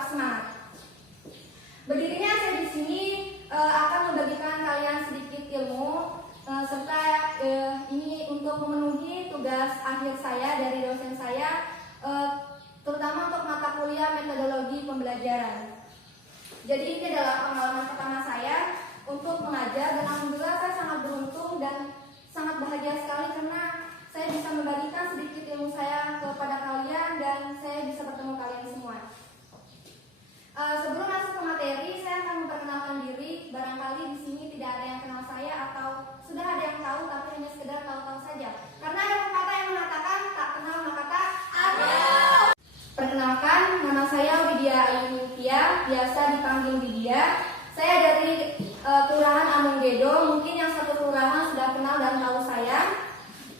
tetap semangat. Berdirinya saya di sini akan membagikan kalian sedikit ilmu serta ini untuk memenuhi tugas akhir saya dari dosen saya, terutama untuk mata kuliah metodologi pembelajaran. Jadi ini adalah pengalaman pertama saya untuk mengajar, dan alhamdulillah saya sangat beruntung dan sangat bahagia sekali karena saya bisa membagikan sedikit ilmu saya kepada kalian dan saya bisa bertemu kalian semua. Sebelum masuk ke materi, saya akan memperkenalkan diri. Barangkali di sini tidak ada yang kenal saya atau sudah ada yang tahu tapi hanya sekedar tahu-tahu saja. Karena ada pepatah yang mengatakan tak kenal maka tak ada. Perkenalkan, nama saya Widya Ayunia, biasa dipanggil Widya. Saya dari Kelurahan Amunggedo. Mungkin yang satu kelurahan sudah kenal dan tahu saya.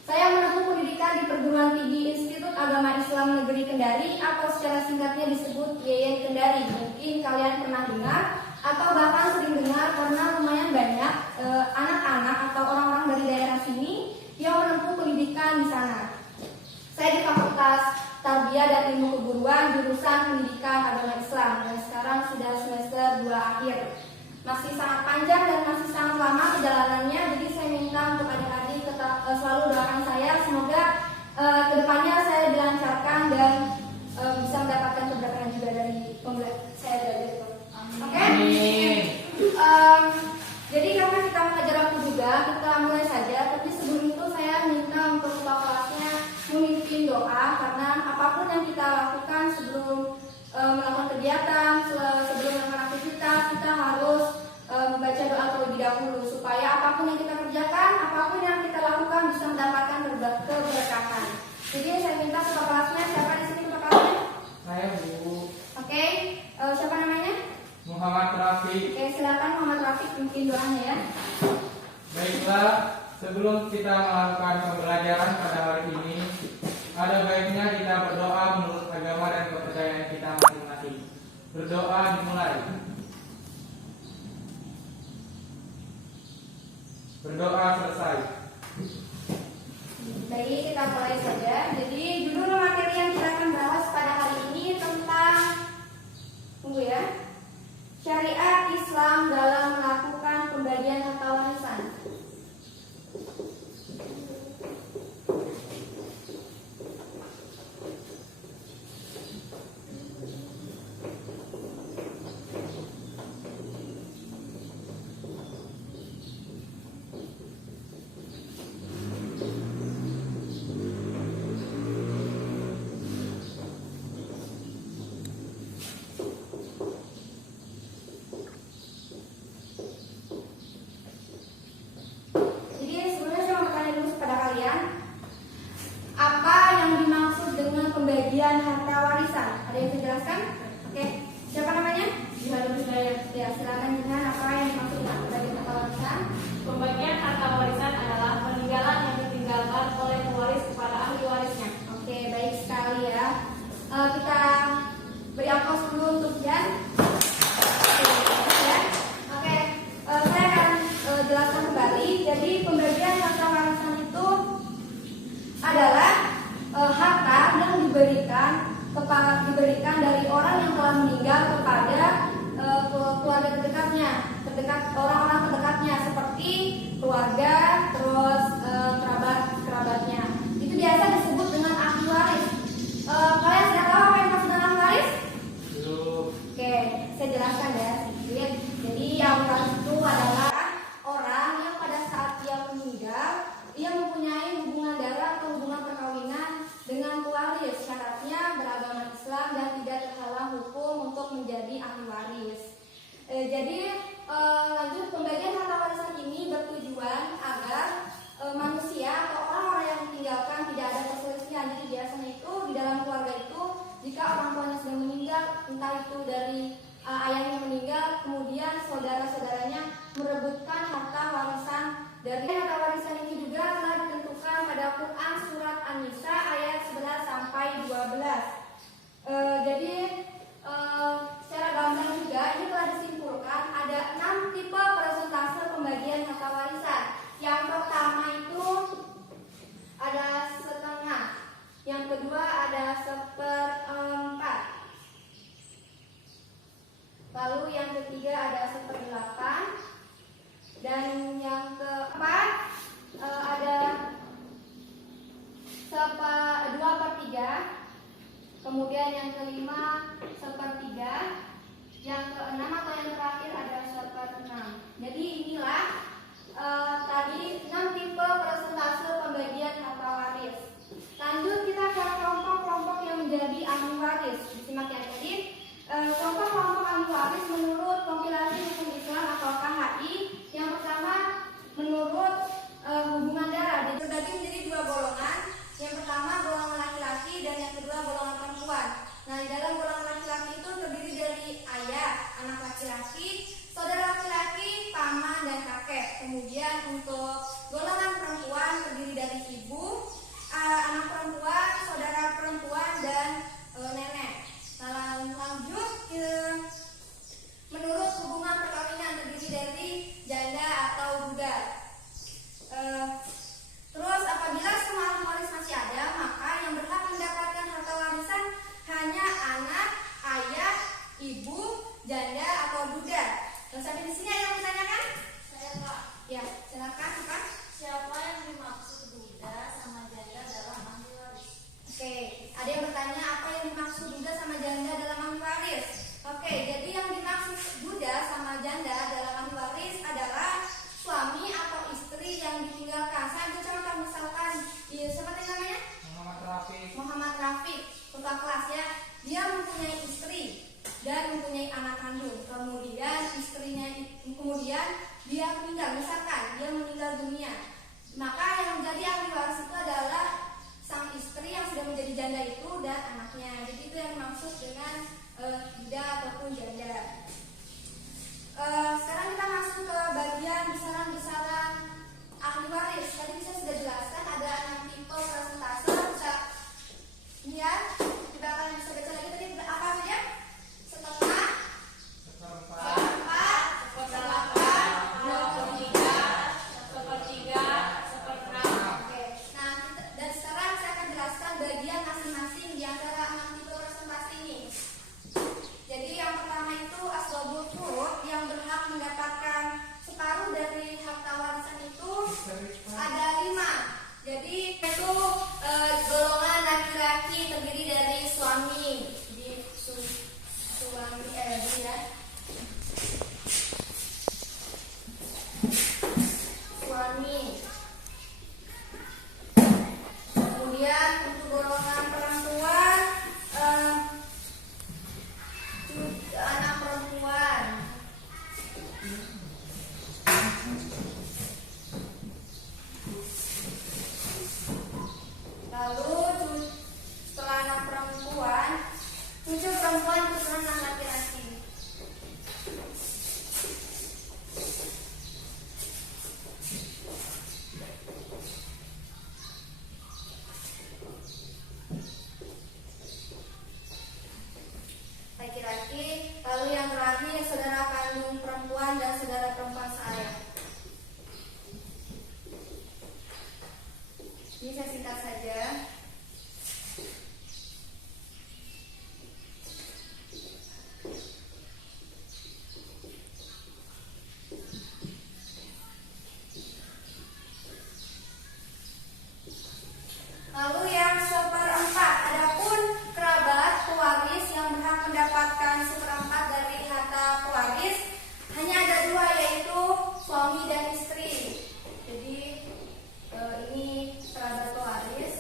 Saya menempuh pendidikan di Perguruan Tinggi Institut Agama Islam Negeri Kendari atau secara singkatnya disebut YIN Kendari. Mungkin kalian pernah dengar atau bahkan sering dengar karena lumayan banyak anak-anak atau orang-orang dari daerah sini yang menempuh pendidikan di sana. Saya di Fakultas Tarbiyah dan Ilmu Keguruan jurusan Pendidikan Agama Islam dan sekarang sudah semester 2 akhir. Masih sangat panjang dan masih sangat lama perjalanannya, jadi saya minta untuk adik-adik tetap selalu doakan saya, semoga kedepannya saya dilancarkan dan bisa mendapatkan keberkahan juga dari saya belajar itu. Oke? Jadi karena kita mengajar waktu juga, kita mulai saja. Tapi sebelum itu saya minta untuk ketua kelasnya memimpin doa, karena apapun yang kita lakukan sebelum melakukan kegiatan, sebelum melakukan aktivitas, kita harus membaca doa terlebih dahulu supaya apapun yang kita kerjakan, apapun yang kita lakukan bisa mendapatkan keberkahan. Jadi saya minta ketua kelasnya, siapa di sini ketua kelasnya? Saya, Bu. Oke, siapa namanya? Muhammad Rafiq. Oke, silakan Muhammad Rafiq mungkin doanya ya. Baiklah, sebelum kita melakukan pembelajaran pada hari ini, ada baiknya kita berdoa menurut agama dan kepercayaan kita masing-masing. Berdoa dimulai. Berdoa selesai. Baik, kita mulai saja. Jadi judul materi yang kita akan bahas pada hari ini tentang syariat Islam dalam melakukan pembagian harta warisan. Pembagian harta warisan, ada yang bisa jelaskan? Oke, siapa namanya? Jihan Hidayat. Ya, silakan Jihan, apa yang dimaksud dengan pembagian harta warisan? Pembagian harta warisan adalah peninggalan yang ditinggalkan oleh pewaris kepada ahli warisnya. Oke, baik sekali ya. Kita beri aplaus dulu untuk Jihan. Oke, saya akan jelaskan kembali. Jadi pembagian harta warisan itu adalah harta yang diberikan dari orang yang telah meninggal kepada keluarga terdekatnya, orang-orang terdekatnya seperti keluarga, terus kerabatnya. Itu biasa disebut dengan ahli waris. Kalian sudah tahu apa yang dimaksud dengan ahli waris? Belum. Oke, saya jelaskan ya sedikit. Jadi ahli waris itu adalah orang yang pada saat dia meninggal, ia mempunyai hubungan darah atau hubungan perkawinan dengan pewaris, syaratnya beragama Islam dan tidak terhalang hukum untuk menjadi ahli waris. Lanjut, pembagian harta warisan ini bertujuan agar manusia atau orang-orang yang ditinggalkan tidak ada perselisihan. Jadi biasanya itu di dalam keluarga itu jika orang tuanya sudah meninggal, entah itu dari ayahnya meninggal, kemudian saudara-saudaranya merebutkan harta warisan. Dari harta warisan ini juga telah ditentukan pada Quran surat An-Nisa ayat 11 sampai 12. Secara gamblang juga ini telah disimpulkan ada 6 tipe persentase pembagian harta warisan. Yang pertama itu ada setengah, yang kedua ada 1/4, Kemudian yang kelima 1/3. Yang keenam atau yang terakhir adalah 1/6. Jadi inilah tadi 6 tipe persentase pembagian harta waris. Lanjut kita ke kelompok-kelompok yang menjadi ahli waris. Disimak ya adik. Kelompok-kelompok ahli waris menurut kompilasi hukum Islam atau KHI. Yang pertama menurut hubungan darah. Jadi terbagi menjadi 2 golongan. Yang pertama golongan laki-laki dan yang kedua golongan perempuan. Nah, di dalam golongan laki-laki itu terdiri dari ayah, anak laki-laki, saudara laki-laki, paman, dan kakek. Kemudian untuk golongan perempuan terdiri dari ibu, anak perempuan, saudara perempuan, dan nenek. Nah, lanjut menurut hubungan perkawinan terdiri dari janda atau duda. Terus apabila semua ahli waris masih ada, maka yang berhak mendapatkan harta warisan hanya anak, ayah, ibu, janda atau duda. Dan sampai di sini ada yang bertanyakan? Saya Pak. Ya, silakan Pak. Siapa yang dimaksud duda sama janda dalam ahli waris? Oke, ada yang bertanya apa yang dimaksud duda sama janda dalam ahli waris? Oke, jadi yang dimaksud duda sama janda dalam ahli waris adalah suami atau istri yang ditinggalkan. Saya ambil contoh misalkan, seperti namanya? Muhammad Rafiq, tukang kelas ya. Dia mempunyai istri dan mempunyai anak kandung. Kemudian dia meninggal, misalkan dia meninggal dunia. Maka yang menjadi ahli waris itu adalah sang istri yang sudah menjadi janda itu dan anaknya. Jadi itu yang dimaksud dengan duda ataupun janda. Sekarang kita masuk ke bagian besaran-besaran ahli waris. Tadi saya sudah jelaskan ada 6 tipe persentase. Bisa lihat, kita akan bisa baca lagi tadi apa saja? Setengah, seperempat, seperempat, 2/3, 1/3, 1/6. Oke. Nah, dan sekarang saya akan jelaskan bagian masing-masing di antara 6 tipe persentase ini. Jadi yang pertama itu asbabul furud, yang berhak mendapatkan separuh dari harta warisan itu ada 5. Jadi itu golongan laki-laki terdiri dari suami. Jadi suami ya. Suami. Kemudian untuk golongan perempuan anak perempuan. Lalu setelah anak perempuan, cucu perempuan keturunan laki-laki. Laki-laki, lalu yang terakhir saudara kandung perempuan dan saudara perempuan seayah. Ini saya singkat saja. Lalu yang 1/4, adapun kerabat pewaris yang berhak mendapatkan 1/4 dari harta pewaris hanya ada 2, yaitu suami dan istri. Jadi ini kerabat pewaris.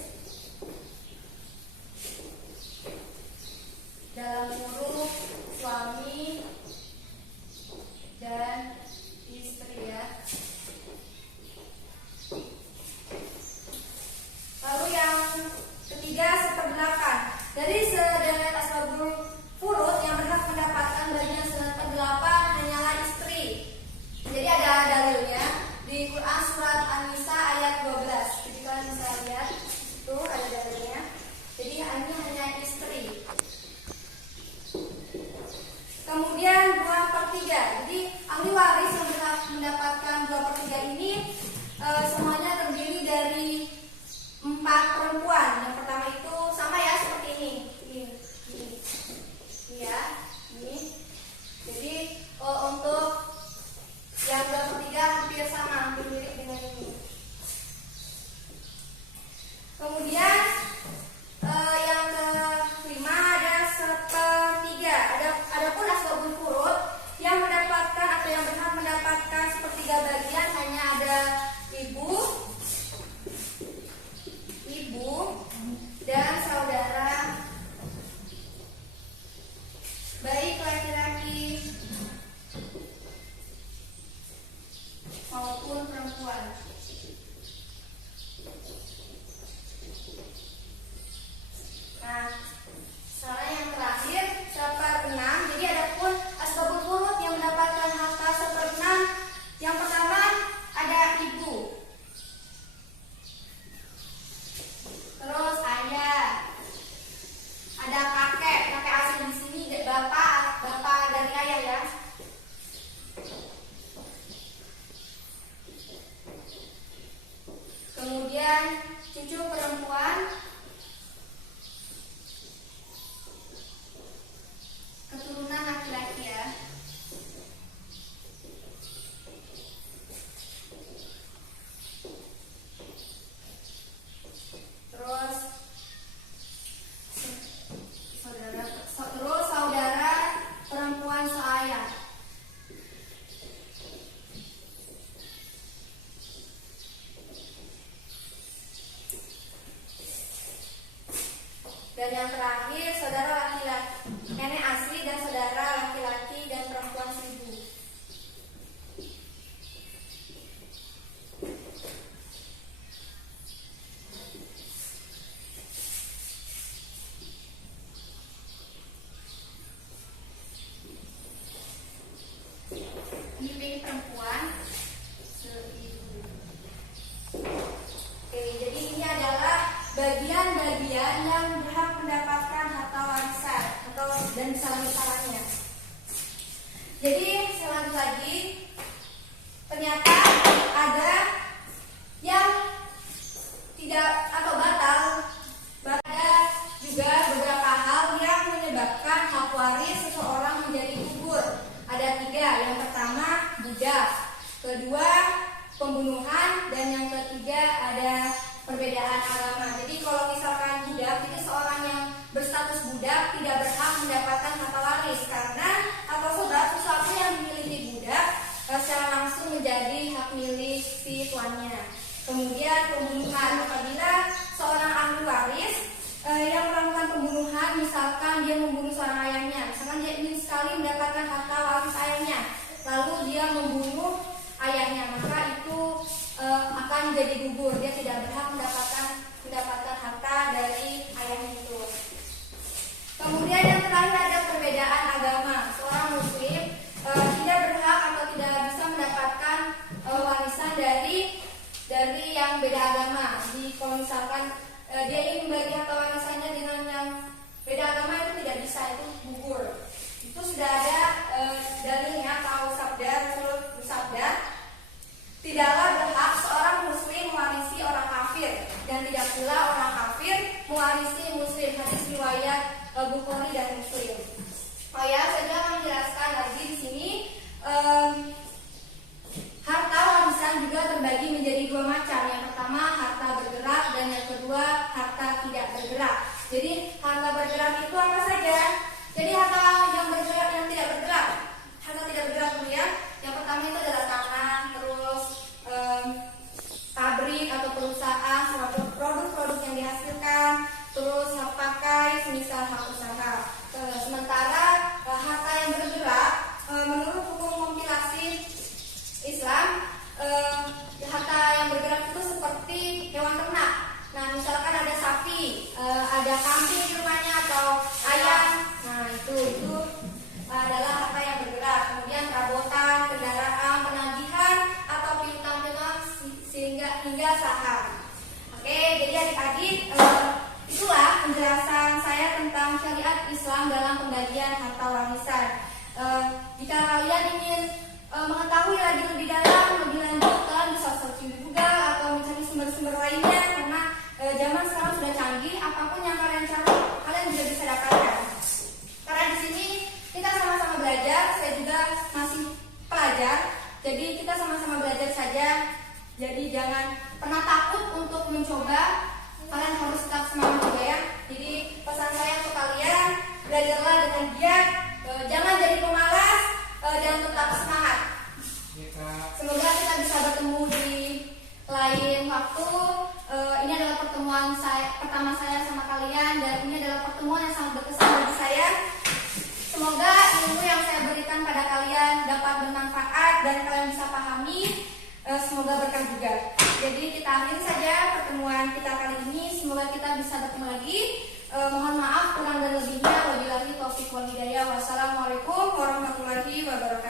kemudian cucu perempuan, keturunan laki-laki ya. Terus saudara perempuan seayah. Dan yang terakhir, saudara laki-laki, nenek asli dan saudara laki-laki dan perempuan seribu. Ini perempuan seribu. Oke, jadi ini adalah bagian-bagian yang berhak mendapatkan harta warisan atau dan saran-sarannya. Jadi selanjut lagi, ternyata ada yang tidak atau batal. Ada juga beberapa hal yang menyebabkan hak waris seseorang menjadi gugur. Ada 3. Yang pertama budak, kedua pembunuhan, dan yang ketiga ada perbedaan agama. Jadi kalau misalkan budak, itu seorang yang berstatus budak tidak berhak mendapatkan harta waris karena atau sebab sesuatu yang dimiliki budak secara langsung menjadi hak milik si tuannya. Kemudian pembunuhan, apabila seorang ahli waris yang melakukan pembunuhan, misalkan dia membunuh seorang ayahnya, misalkan dia ingin sekali mendapatkan harta waris ayahnya, lalu dia membunuh ayahnya, maka itu akan menjadi gugur. Dia tidak berhak mendapatkan harta dari ayahnya itu. Kemudian yang terakhir ada perbedaan agama. Seorang muslim tidak berhak atau tidak bisa mendapatkan warisan dari yang beda agama. Jadi kalau misalkan dia ingin membagi harta warisannya dengan yang beda agama, itu tidak bisa, itu gugur. Itu sudah ada dalilnya atau sabda Rasul bersabda, tidaklah berhak seorang muslim mewarisi orang kafir dan tidak pula orang kafir mewarisi muslim. Hadis riwayat Bukhari dan Muslim. Oh ya, saya juga akan menjelaskan lagi di sini. Harta warisan juga terbagi menjadi 2 macam. Yang pertama harta bergerak dan yang kedua harta tidak bergerak. Jadi harta bergerak itu apa saja? Jadi harta yang bergerak, yang tidak bergerak. Harta tidak bergerak dulu ya. Yang pertama itu adalah tanah, terus pabrik atau perusahaan, produk-produk yang dihasilkan, terus hak pakai, semisal hak usaha. Sementara harta yang bergerak, menurut hukum kompilasi Islam, harta yang bergerak itu seperti hewan ternak. Nah, misalkan ada sapi, ada kambing di rumahnya atau ayam. Nah, itu adalah harta yang bergerak. Kemudian perabotan, kendaraan, penagihan atau piutang-piutang hingga saham. Oke, jadi adik-adik, itulah penjelasan saya tentang syariat Islam dalam pembagian harta warisan. Jika kalian ingin mengetahui lagi lebih dalam, lebih lanjut, kalian bisa searching di Google atau mencari sumber-sumber lainnya, karena zaman sekarang sudah canggih. Apapun yang kalian cari, kalian juga bisa dapatkan. Karena di sini kita sama-sama belajar, saya juga masih pelajar, jadi kita sama-sama belajar saja. Jadi jangan pernah takut untuk mencoba, kalian harus tetap semangat juga ya. Jadi pesan saya untuk kalian, belajarlah dengan giat, jangan jadi pemalas, dan tetap semangat. Semoga kita bisa bertemu di lain waktu. Ini adalah pertemuan pertama saya sama kalian, dan ini adalah pertemuan yang sangat berkesan bagi saya. Semoga ilmu yang saya berikan pada kalian dapat bermanfaat dan kalian bisa pahami. Semoga berkah juga. Jadi kita akhiri saja pertemuan kita kali ini. Semoga kita bisa bertemu lagi. Mohon maaf kurang dan lebihnya. Wabillahi taufiq wal hidayah. Wassalamualaikum warahmatullahi wabarakatuh.